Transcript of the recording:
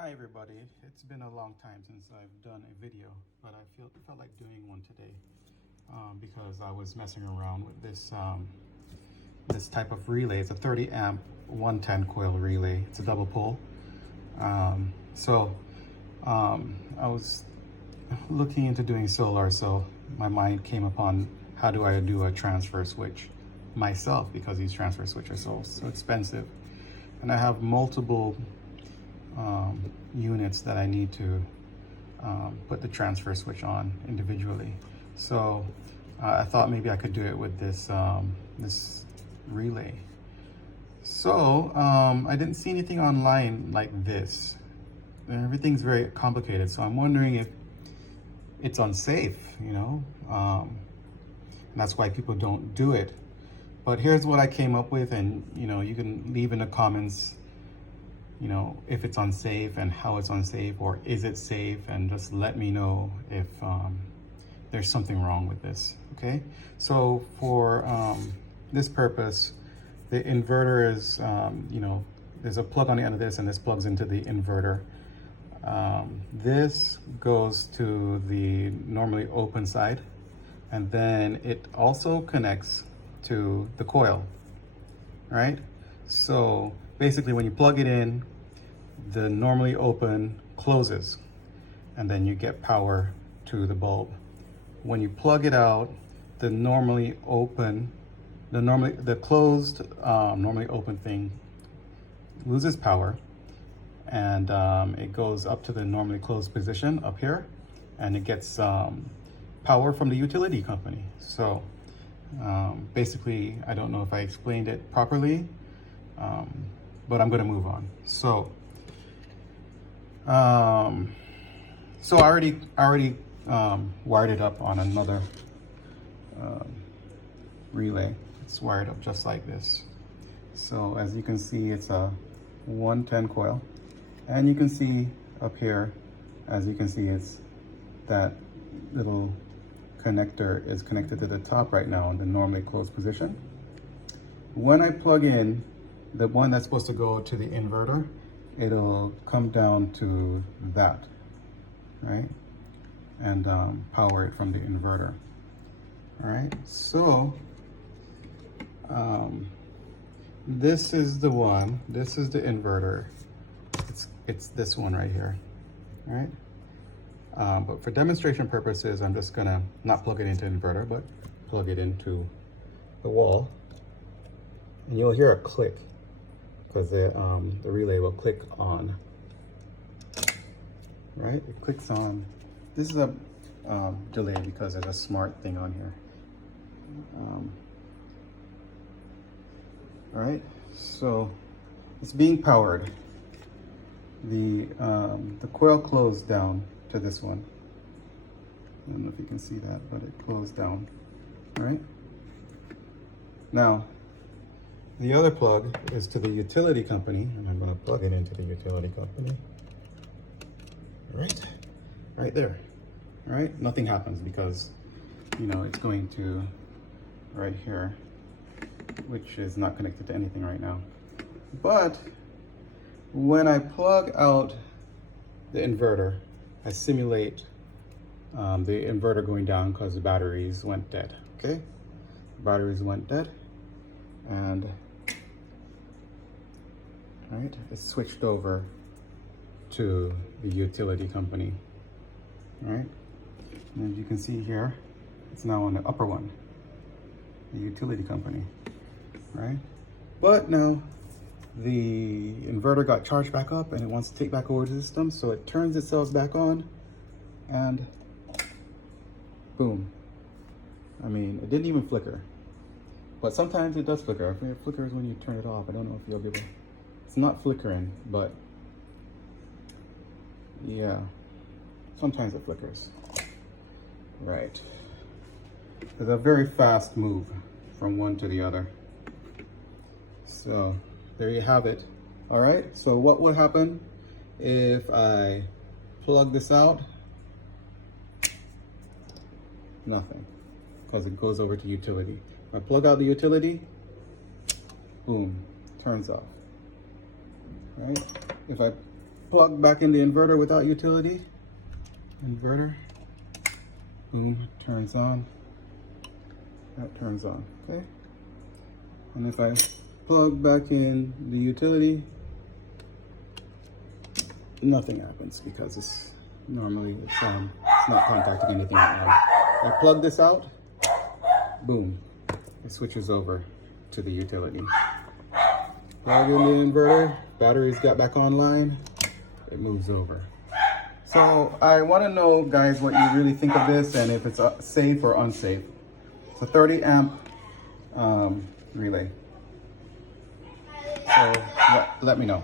Hi everybody, it's been a long time since I've done a video, but I felt like doing one today because I was messing around with this type of relay. It's a 30 amp 110 coil relay. It's a double pole. I was looking into doing solar, so my mind came upon how do I do a transfer switch myself, because these transfer switches are so expensive, and I have multiple units that I need to put the transfer switch on individually. So I thought maybe I could do it with this this relay. So I didn't see anything online like this. Everything's very complicated, so I'm wondering if it's unsafe, you know, and that's why people don't do it. But here's what I came up with, and you know, you can leave in the comments, you know, if it's unsafe and how it's unsafe, or is it safe, and just let me know if there's something wrong with this. Okay, so for this purpose, the inverter is, you know, there's a plug on the end of this, and this plugs into the inverter. This goes to the normally open side, and then it also connects to the coil, right? So basically, when you plug it in, the normally open closes, and then you get power to the bulb. When you plug it out, the normally open, the closed normally open thing loses power, and it goes up to the normally closed position up here, and it gets power from the utility company. So basically, I don't know if I explained it properly, but I'm going to move on. So I already wired it up on another relay. It's wired up just like this. So as you can see, it's a 110 coil, and you can see up here, as you can see, it's that little connector is connected to the top right now in the normally closed position. When I plug in the one that's supposed to go to the inverter, it'll come down to that, right? And power it from the inverter. All right, so this is the one, this is the inverter. It's this one right here, all right? But for demonstration purposes, I'm just gonna not plug it into inverter, but plug it into the wall. And you'll hear a click, because the relay will click on, right? It clicks on. This is a delay because there's a smart thing on here. All right, so it's being powered. The coil closed down to this one. I don't know if you can see that, but it closed down, all right? Now, the other plug is to the utility company, and I'm going to plug it into the utility company. Right there. All right, nothing happens because, you know, it's going to right here, which is not connected to anything right now. But when I plug out the inverter, I simulate the inverter going down because the batteries went dead. Okay, batteries went dead, and right, it's switched over to the utility company. All right, and as you can see here, it's now on the upper one, the utility company, right? But now the inverter got charged back up, and it wants to take back over the system, so it turns itself back on, and boom. I mean, it didn't even flicker, but sometimes it does flicker. It flickers when you turn it off. I don't know if you'll be able. It's not flickering, but yeah, sometimes it flickers. Right. It's a very fast move from one to the other. So there you have it. All right, so what would happen if I plug this out? Nothing, because it goes over to utility. If I plug out the utility, boom, turns off. Right? If I plug back in the inverter without utility. Inverter, boom, turns on. That turns on, okay? And if I plug back in the utility, nothing happens because it's normally it's not contacting anything right now. I plug this out, boom, it switches over to the utility. Plug in the inverter, batteries got back online, it moves over. So I want to know, guys, what you really think of this and if it's safe or unsafe. It's a 30 amp relay. So let me know.